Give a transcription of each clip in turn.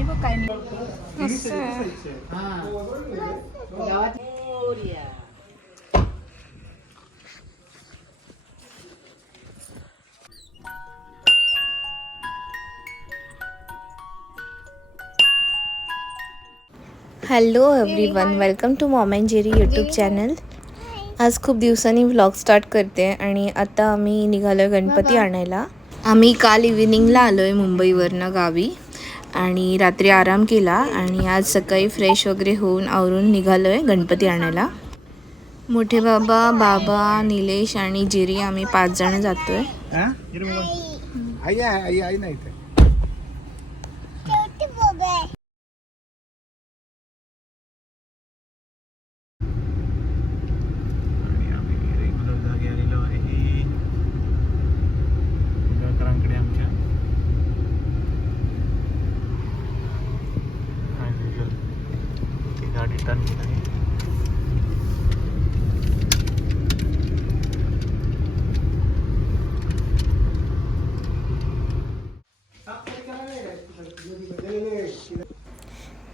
पाणी बघ काय नाही. Hello everyone, welcome to mom and Jerry YouTube channel. आज खूप दिवसांनी व्लॉग स्टार्ट करते आणि आता आम्ही निघालो आहे गणपती आणायला. आम्ही काल इव्हिनिंगला आलो आहे मुंबईवरनं गावी आणि रात्री आराम केला आणि आज सकाळी फ्रेश वगैरे होऊन आवरून निघालो आहे गणपती आणायला. मोठे बाबा, बाबा, निलेश आणि जेरी आम्ही 5 जण जातो आहे.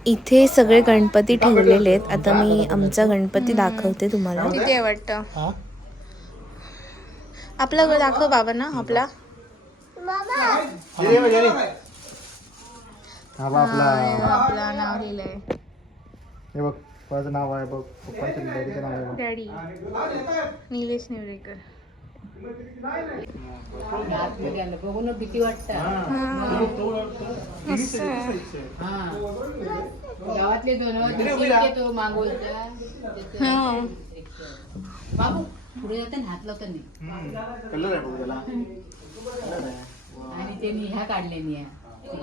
इथे सगळे गणपती ठेवलेले आहेत. आता मी आमचा गणपती दाखवते तुम्हाला. किती आहे वाटतं आपला दाखव बाबा ना. आपला आपला नाव लिहिलंय. हे बघ माझं नाव आहे बघ, पप्पांचं डॅडीचं नाव आहे बघ. डॅडी निलेश नेवरेकर. बघून भीती वाटत. गावातले दोन मागवलता बाबू पुढे जाते हात लावता नाही. कलर आहे बघ त्याला. आणि त्यांनी ह्या काढल्या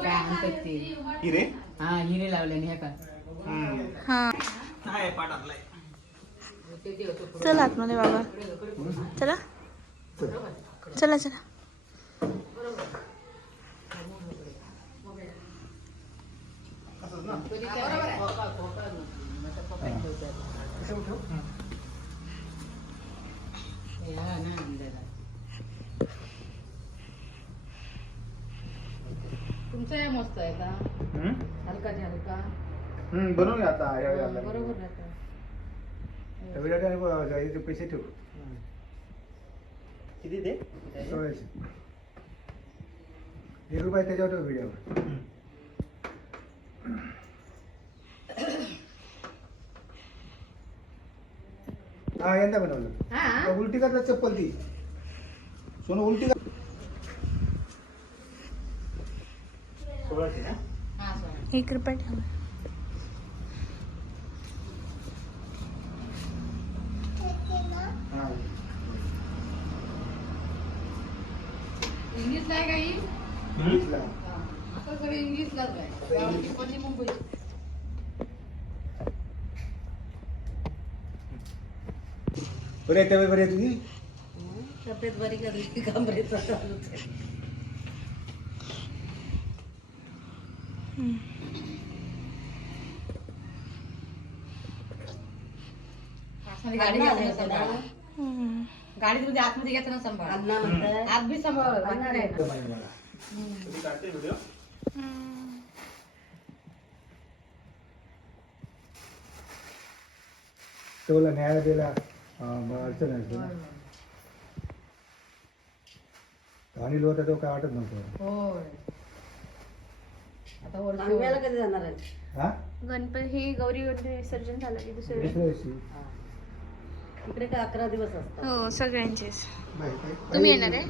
काय म्हणतात ते हिरे. हा हिरे लावले ह्या का. हा चला आतमध्ये बाबा. चला चला चला. तुमचं हे मस्त आहे का हलका हलका. बनवून घ्या आता. बरोबर राहतं. पैसे ठेव. किती ते 1600. 1 रुपये त्याच्यावर ठेव व्हिडिओवर. हा यंदा बनवलं. उलटी करतात चप्पल ती सोनं. उलटी कर. 1600 ना. 1 रुपये ठेवा. इंग्लिशला आहे काही इंग्लिशला. आता सगळे इंग्लिशलाच आहे. मुंबई बरे आहे तब्येत. बरी आहे तुझी तब्येत बरी कधी कमरेचा चालू गाडी गाडी तुझ्या आतमध्ये घ्यायचं ना. सांभाळ आत बी सांभाळ. तेवढा न्याय दिला अडचण असते ना. आणि लोक तो काय वाटत नव्हतं. होय आता वर्षाला कधी जाणार आहे. हा गणपती ही गौरी विसर्जन झालं की दुसऱ्या दुसऱ्या दिवशी. इकडे काय 11 दिवस असतात. हो सगळ्यांचेच. माहिती तुम्ही येणार आहे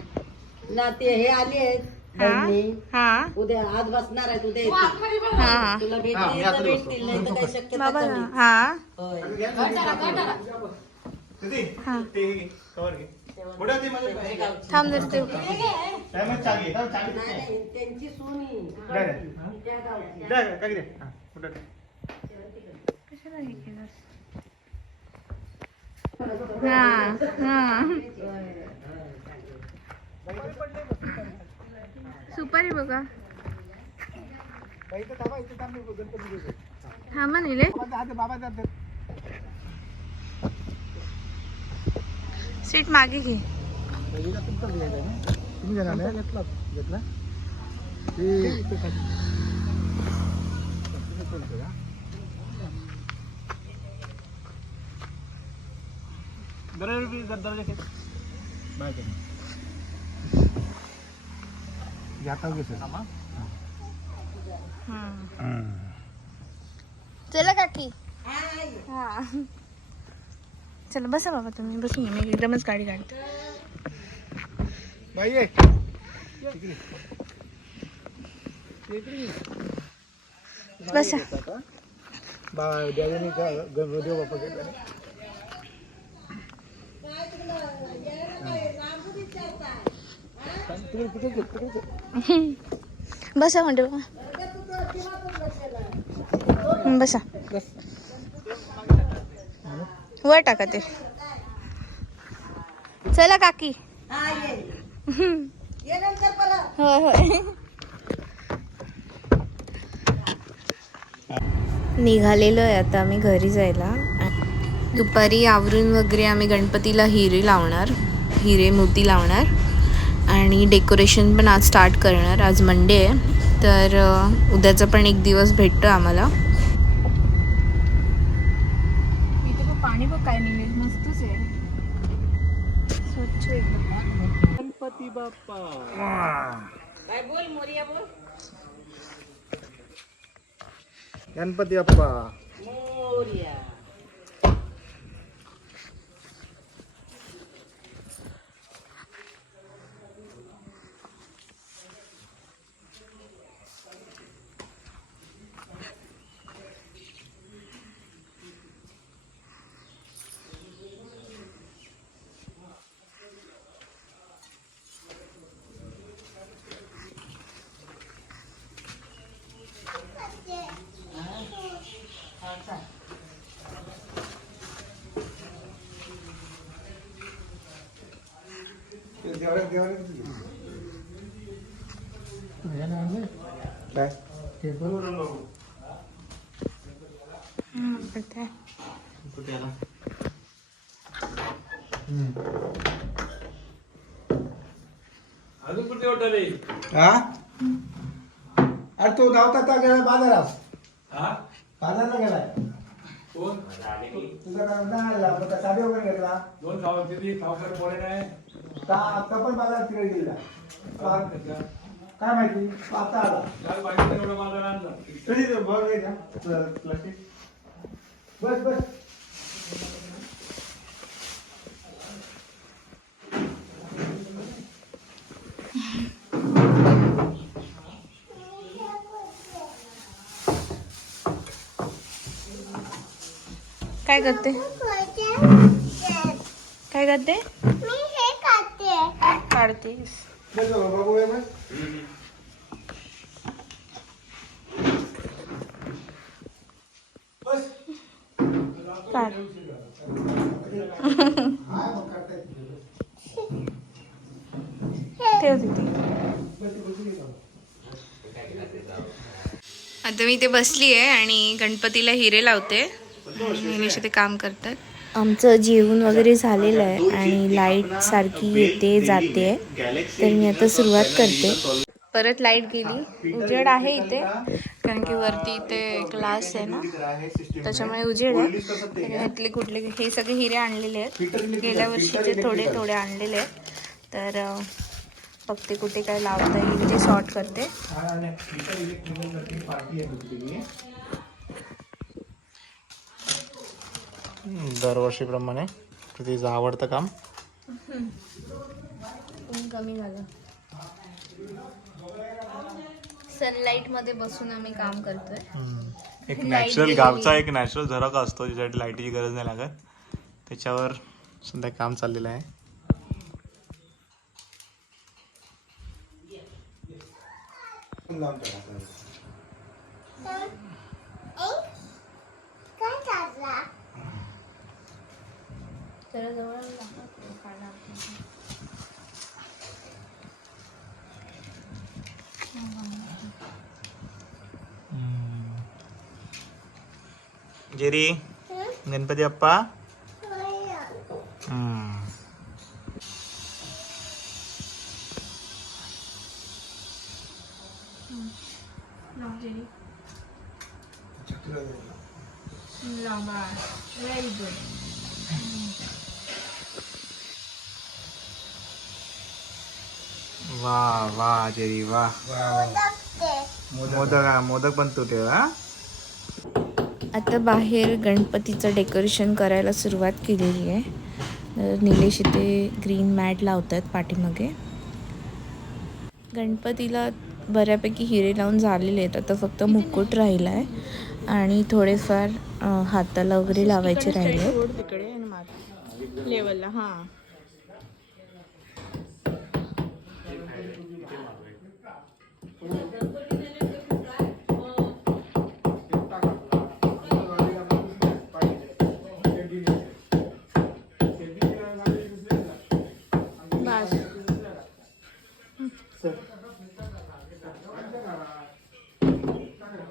ना. ते हे आले आहेत बहिणी. हा उद्या आज बसणार आहेत. उद्या येतील. हा तुला भेटतील तर भेटतील, नाही तर काही शक्यता बाबा कमी. हा होय. हा थांब जर ते नाही, त्यांची सोनी त्या गावची. हा हा सुपारी बघा. थांबा निले. सीट मागे घे. तुम्ही घेतला. बोलतो का चला काकी हा चला बसा बाबा तुम्ही बसून मी एकदमच गाडी काढते बाई ये. बसा देवाने देव बाप्पा घेतला बसा म्हणते बाबा बसा वर टाका ते चला काकी होय होय निघालेलो आहे आता आम्ही घरी जायला दुपारी आवरून वगैरे आम्ही गणपतीला हिरे लावणार हिरे मोती लावणार आणि डेकोरेशन पण आज स्टार्ट करणार आज मंडे आहे तर उद्याचा पण एक दिवस भेटतो आम्हाला इथे पण पाणी बघ काय निघेल मस्तच आहे स्वच्छ एकदम गणपती बाप्पा काय बोल मोरिया बोल गणपती बाप्पा मोरिया काय अजून कुठे होतं रे? हा अरे तो धावता गेला बाजारात हा? बाजारला गेलाय कोण? तुझा काय नाही आला पण साडी वगैरे घेतला दोन खावायचे ती खावकर बोले नाही. आता पण बाजार तिकडे गेला काय माहिती आता आला काल बाकीचं एवढं बाजार आणलं. कधी तो बघ रे का प्लास्टिक बस बस काय करते काय करते काढतेस बस बाबू ये बस बस काढ ठेव तिथे आता मी इथे बसली आहे आणि गणपतीला हिरे लावते आणि ते काम करतात आमचं जेवण वगैरे झालेलं आहे आणि लाईट सारखी येते जाते तर मी आता सुरुवात करते परत लाईट गेली उजेड आहे इथे कारण की वरती इथे ग्लास आहे ना त्याच्यामुळे उजेड आहे तर ह्यातले कुठले हे सगळे हिरे आणलेले आहेत गेल्या वर्षीचे थोडे थोडे आणलेले आहेत तर बघते कुठे काय लावता येईल ते सॉर्ट करते दरवर्षीप्रमाणे तिचं आवडतं काम कमी झालं सनलाईट मध्ये बसून आम्ही काम करतोय एक नॅचरल गावचा एक नॅचरल झरोका असतो ज्याच्यासाठी लाईटीची गरज नाही लागत त्याच्यावर सध्या काम चाललेलं आहे Jerry Ganpati Bappa very good. वा वा जेरी वा. मोदक पण तू ठेव हा. आता बाहेर गणपतीचं डेकोरेशन करायला सुरुवात केलेली आहे. तर निलेश इथे ग्रीन मॅट लावतात पाठीमागे. गणपतीला बऱ्यापैकी हिरे लावून झालेले आहेत. आता फक्त मुकुट राहिला आहे आणि थोडेफार हाताला वगैरे लावायचे राहिले. लेवलला हां.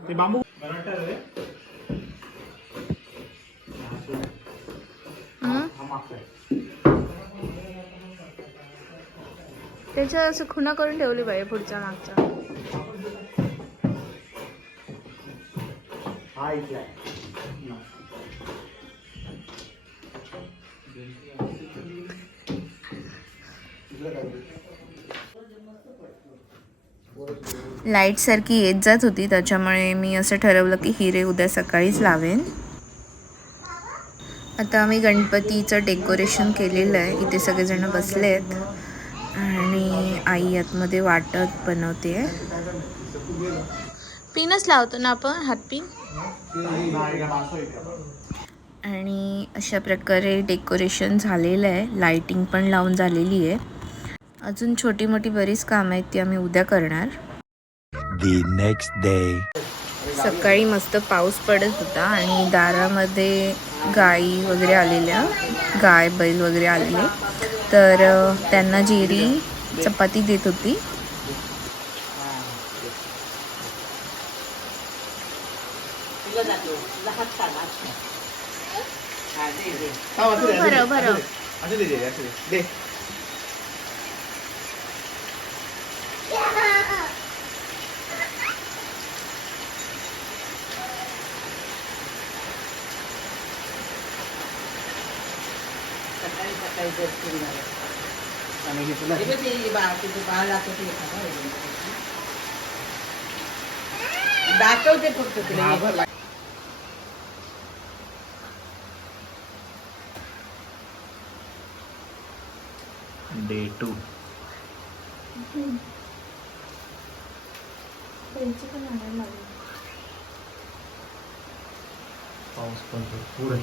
ते बांबू त्याच्या असं खुणा करून ठेवली पाहिजे पुढच्या मागच्या. हा इथला लाईट सारखी येत जात होती, त्याच्यामुळे मी असं ठरवलं की हिरे उद्या सकाळीच लावेन. आता आम्ही गणपतीचं डेकोरेशन केलेलं आहे. इथे सगळेजण बसले आहेत आणि आई आतमध्ये वाटत बनवते. पिनच लावतो ना आपण, हातपिन. आणि अशा प्रकारे डेकोरेशन झालेलं आहे. लाईटिंग पण लावून झालेली आहे. अजून छोटी मोठी बरीच कामं आहेत, ती आम्ही उद्या करणार. सकाळी मस्त पाऊस पडत होता आणि दारामध्ये गाई वगैरे आलेल्या, गाय बैल वगैरे आलेले. तर त्यांना जेरी चपाती देत होती. भरव भरव. दाखवते फक्त तिला. Day 2. पाऊस पण पुढे.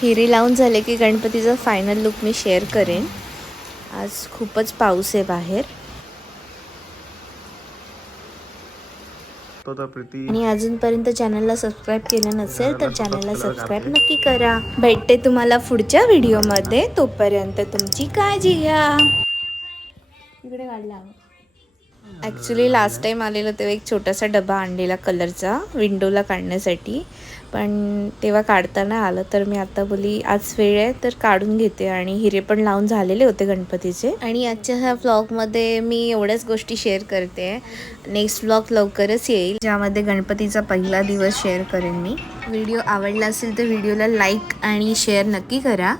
हिरे लावून झाले की गणपतीचा फायनल लुक मी शेअर करेन. आज खूपच पाऊस आहे बाहेर. आणि अजूनपर्यंत चॅनलला सबस्क्राईब केलं नसेल तर चॅनलला सबस्क्राईब नक्की करा. भेटते तुम्हाला पुढच्या व्हिडिओमध्ये. तोपर्यंत तुमची काळजी घ्या. इकडे काढला. ॲक्च्युली लास्ट टाईम आलेलं तेव्हा एक छोटासा डबा आणलेला कलरचा विंडोला काढण्यासाठी, पण तेव्हा काढता नाही आलं. तर मी आता बोली आज वेळ आहे तर काढून घेते. आणि हिरे पण लावून झालेले होते गणपतीचे. आणि आजच्या ह्या व्लॉगमध्ये मी एवढ्याच गोष्टी शेअर करते. नेक्स्ट व्लॉग लवकरच येईल, ज्यामध्ये गणपतीचा पहिला दिवस शेअर करेन मी. व्हिडिओ आवडला असेल तर व्हिडिओला लाईक आणि शेअर नक्की करा.